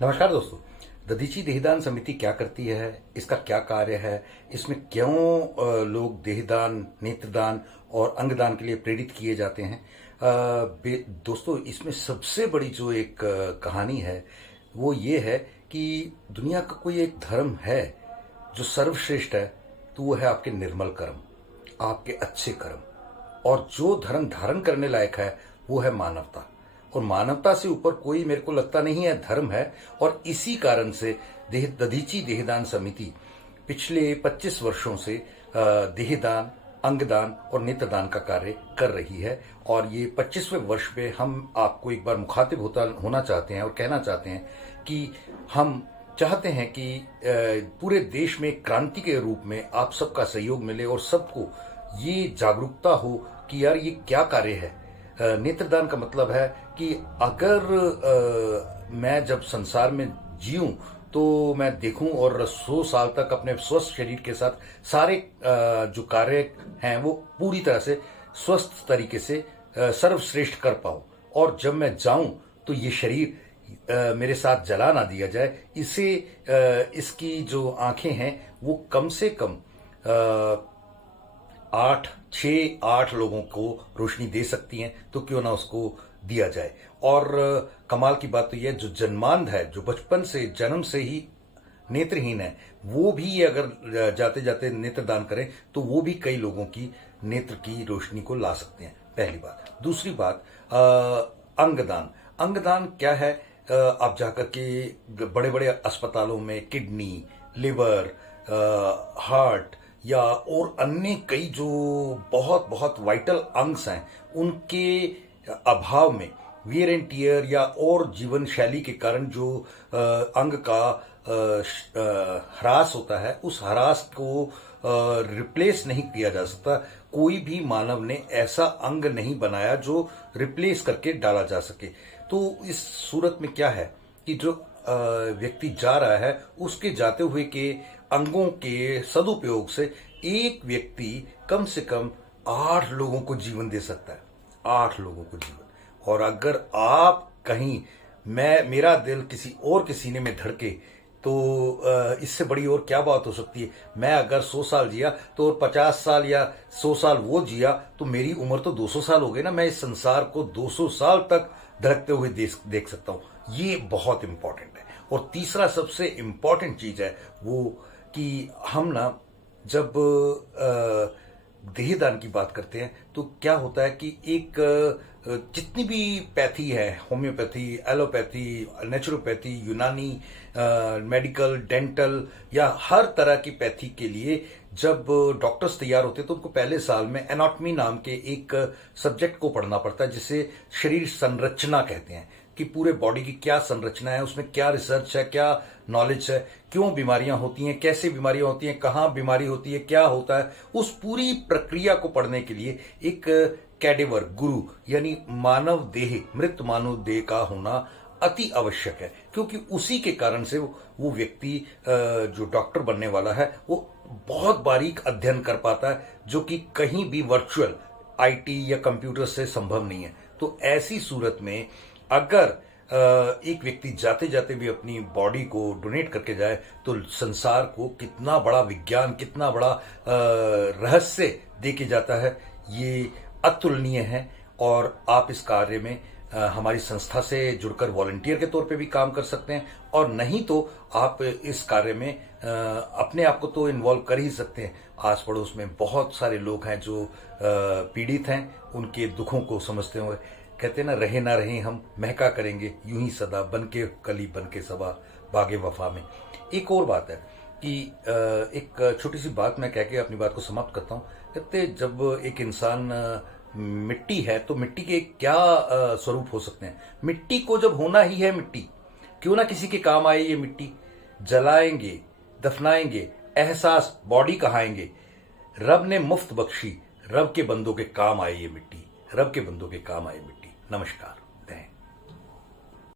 नमस्कार दोस्तों। दधीची देहदान समिति क्या करती है, इसका क्या कार्य है, इसमें क्यों लोग देहदान, नेत्रदान और अंगदान के लिए प्रेरित किए जाते हैं। दोस्तों, इसमें सबसे बड़ी जो एक कहानी है वो ये है कि दुनिया का कोई एक धर्म है जो सर्वश्रेष्ठ है, तो वो है आपके निर्मल कर्म, आपके अच्छे कर्म। और जो धर्म धारण करने लायक है वो है मानवता, और मानवता से ऊपर कोई मेरे को लगता नहीं है धर्म है। और इसी कारण से दधीची देहदान समिति पिछले 25 वर्षों से देहदान, अंगदान और नेत्रदान का कार्य कर रही है। और ये 25वें वर्ष पे हम आपको एक बार मुखातिब होना चाहते हैं और कहना चाहते हैं कि हम चाहते हैं कि पूरे देश में क्रांति के रूप में आप सबका सहयोग मिले और सबको ये जागरूकता हो कि यार ये क्या कार्य है। नेत्रदान का मतलब है कि अगर मैं जब संसार में जीऊं तो मैं देखूं और 100 साल तक अपने स्वस्थ शरीर के साथ सारे जो कार्य हैं वो पूरी तरह से स्वस्थ तरीके से सर्वश्रेष्ठ कर पाऊं। और जब मैं जाऊं तो ये शरीर मेरे साथ जला ना दिया जाए। इसकी जो आंखें हैं वो कम से कम 6-8 लोगों को रोशनी दे सकती हैं, तो क्यों ना उसको दिया जाए। और कमाल की बात तो यह, जो जन्मांध है, जो बचपन से जन्म से ही नेत्रहीन है, वो भी ये अगर जाते जाते नेत्रदान करें तो वो भी कई लोगों की नेत्र की रोशनी को ला सकते हैं। पहली बात। दूसरी बात, अंगदान। अंगदान क्या है? आप जाकर के बड़े बड़े अस्पतालों में किडनी, लिवर, हार्ट या और अन्य कई जो बहुत बहुत वाइटल अंग्स हैं, उनके अभाव में वियर एंड टियर या और जीवन शैली के कारण जो अंग का ह्रास होता है, उस ह्रास को रिप्लेस नहीं किया जा सकता। कोई भी मानव ने ऐसा अंग नहीं बनाया जो रिप्लेस करके डाला जा सके। तो इस सूरत में क्या है कि जो व्यक्ति जा रहा है उसके जाते हुए के अंगों के सदुपयोग से एक व्यक्ति कम से कम 8 लोगों को जीवन दे सकता है। 8 लोगों को जीवन। और अगर आप कहीं मेरा दिल किसी और के सीने में धड़के तो इससे बड़ी और क्या बात हो सकती है। मैं अगर 100 साल जिया तो 50 साल या 100 साल वो जिया तो मेरी उम्र तो 200 साल हो गई ना। मैं इस संसार को 200 साल तक धड़कते हुए देख सकता हूं। ये बहुत इंपॉर्टेंट है। और तीसरा सबसे इंपॉर्टेंट चीज है वो कि हम ना जब देहदान की बात करते हैं तो क्या होता है कि एक जितनी भी पैथी है, होम्योपैथी, एलोपैथी, नेचुरोपैथी, यूनानी, मेडिकल, डेंटल या हर तरह की पैथी के लिए जब डॉक्टर्स तैयार होते हैं तो उनको पहले साल में एनाटॉमी नाम के एक सब्जेक्ट को पढ़ना पड़ता है, जिसे शरीर संरचना कहते हैं कि पूरे बॉडी की क्या संरचना है, उसमें क्या रिसर्च है, क्या नॉलेज है, क्यों बीमारियां होती हैं, कैसे बीमारियां होती हैं, कहाँ बीमारी होती है, क्या होता है। उस पूरी प्रक्रिया को पढ़ने के लिए एक कैडेवर, गुरु यानी मानव देह, मृत मानव देह का होना अति आवश्यक है। क्योंकि उसी के कारण से वो व्यक्ति जो डॉक्टर बनने वाला है वो बहुत बारीक अध्ययन कर पाता है, जो कि कहीं भी वर्चुअल आईटी या कंप्यूटर से संभव नहीं है। तो ऐसी सूरत में अगर एक व्यक्ति जाते जाते भी अपनी बॉडी को डोनेट करके जाए तो संसार को कितना बड़ा विज्ञान, कितना बड़ा रहस्य देके जाता है, ये अतुलनीय है। और आप इस कार्य में हमारी संस्था से जुड़कर वॉलंटियर के तौर पे भी काम कर सकते हैं, और नहीं तो आप इस कार्य में अपने आप को तो इन्वॉल्व कर ही सकते हैं। आस पड़ोस में बहुत सारे लोग हैं जो पीड़ित हैं, उनके दुखों को समझते हुए कहते ना, रहे ना रहे हम महका करेंगे यूं ही सदा, बन के कली बन के सबा बागे वफा में। एक और बात है कि एक छोटी सी बात मैं कह के अपनी बात को समाप्त करता हूं। कहते जब एक इंसान मिट्टी है तो मिट्टी के क्या स्वरूप हो सकते हैं। मिट्टी को जब होना ही है मिट्टी, क्यों ना किसी के काम आए ये मिट्टी। जलाएंगे, दफनाएंगे, एहसास बॉडी कहाएंगे। रब ने मुफ्त बख्शी, रब के बंदों के काम आए ये मिट्टी, रब के बंदों के काम आए मिट्टी। नमस्कार।